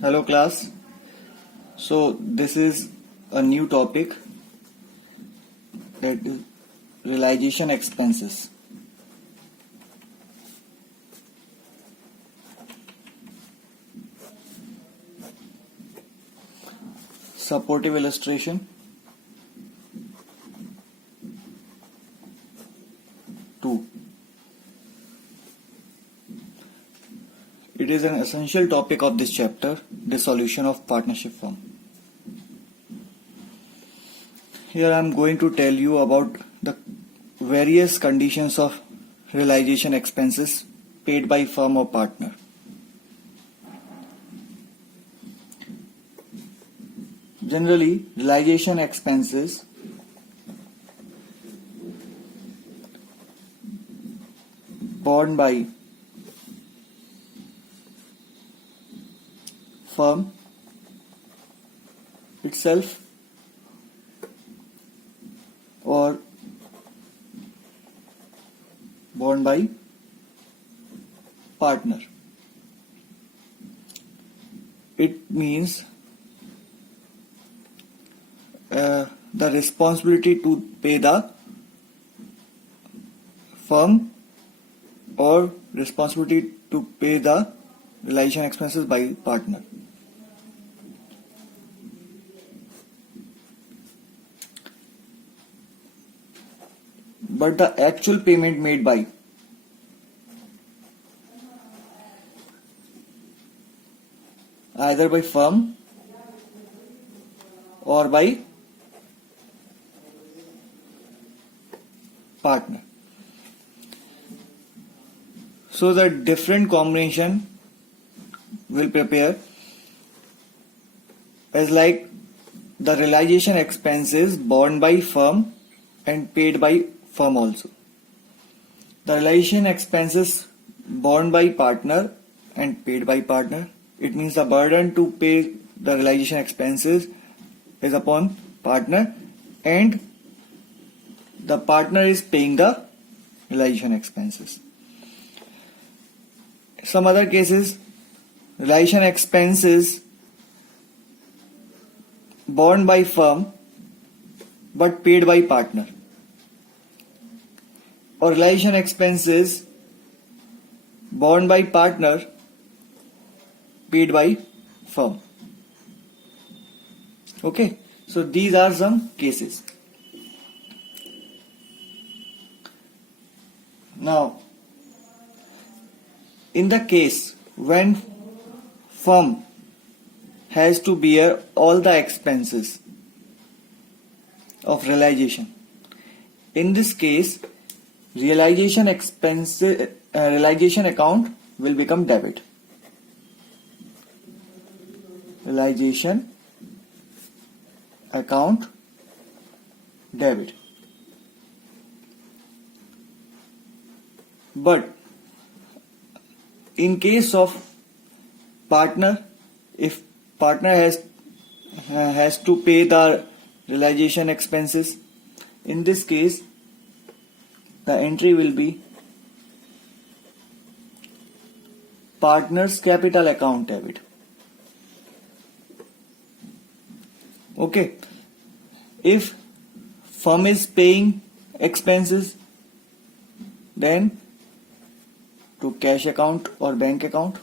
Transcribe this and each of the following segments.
Hello class. So this is a new topic, that is realization expenses. Supportive illustration 2. It is an essential topic of this chapter, dissolution of partnership firm. Here I am going to tell you about the various conditions of realization expenses paid by firm or partner. Generally, realization expenses borne by firm itself or borne by partner. It means the responsibility to pay the firm or responsibility to pay the realization expenses by partner. But the actual payment made by either by firm or by partner. So the different combination will prepare as like the realization expenses borne by firm and paid by firm also. The realization expenses borne by partner and paid by partner. It means the burden to pay the realization expenses is upon partner and the partner is paying the realization expenses. Some other cases, realization expenses borne by firm but paid by partner, or realization expenses borne by partner paid by firm. Okay, so these are some cases. Now, in the case when firm has to bear all the expenses of realization, in this case realization account will become debit. Realization account debit. But in case of partner, if partner has to pay the realization expenses, in this case the entry will be partner's capital account debit. Okay, if firm is paying expenses, then to cash account or bank account.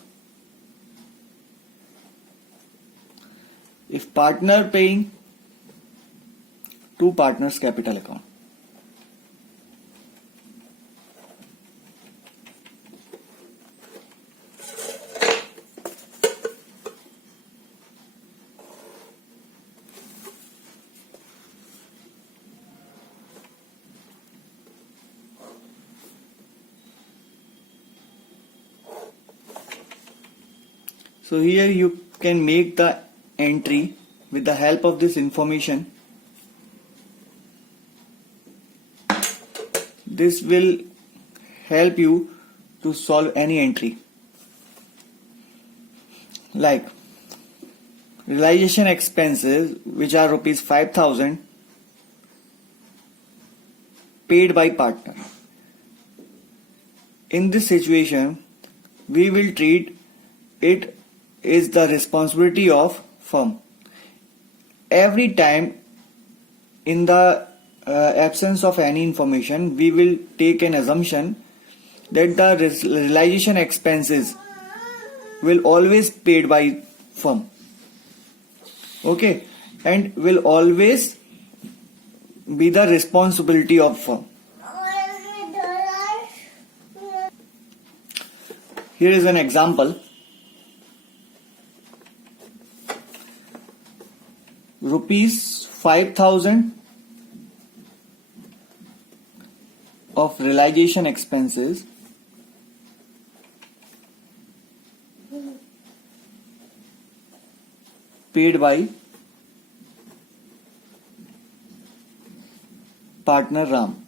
If partner paying, to partner's capital account. So here you can make the entry with the help of this information. This will help you to solve any entry. Like realization expenses, which are rupees 5,000 paid by partner. In this situation, we will treat it is the responsibility of firm. Every time in the absence of any information, we will take an assumption that the realization expenses will always paid by firm. Okay, and will always be the responsibility of firm. Here is an example. Rupees 5,000 of realization expenses paid by partner Ram.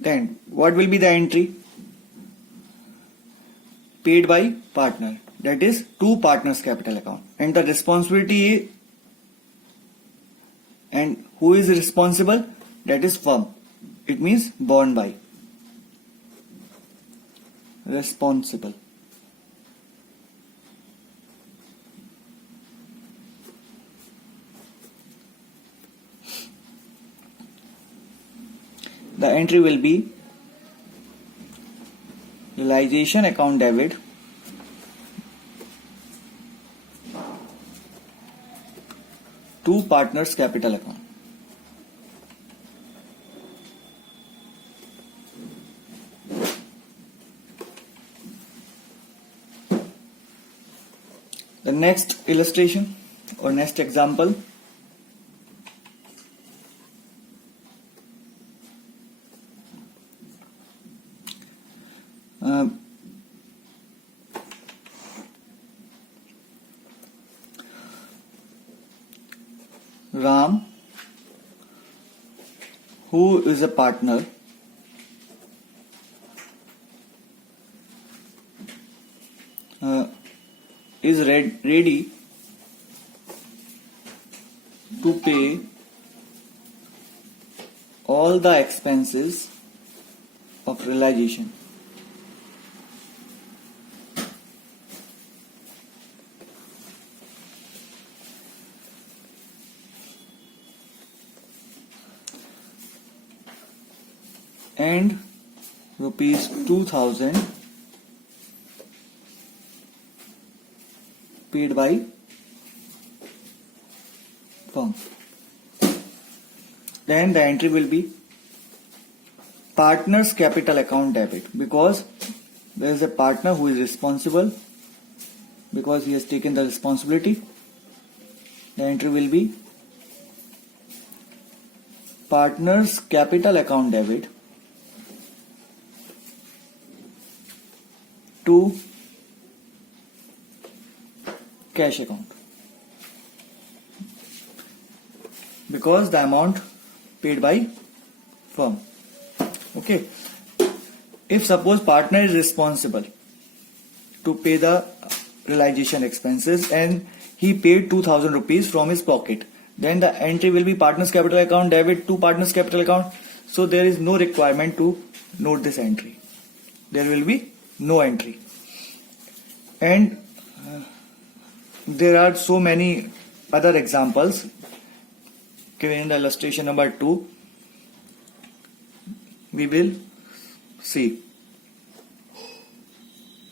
Then what will be the entry? Paid by partner, that is two partners capital account, and the responsibility, and who is responsible? That is firm. It means borne by. Responsible. The entry will be realization account debit to partners capital account. The next illustration or next example. Ram, who is a partner, is ready to pay all the expenses of realization. And rupees 2,000 paid by firm. Then the entry will be partners capital account debit, because there is a partner who is responsible, because he has taken the responsibility. The entry will be partners capital account debit to cash account, because the amount paid by firm. Okay, if suppose partner is responsible to pay the realization expenses and he paid 2,000 rupees from his pocket, then the entry will be partners capital account debit to partners capital account. So there is no requirement to note this entry. There will be no entry. And there are so many other examples given in the illustration number 2. We will see.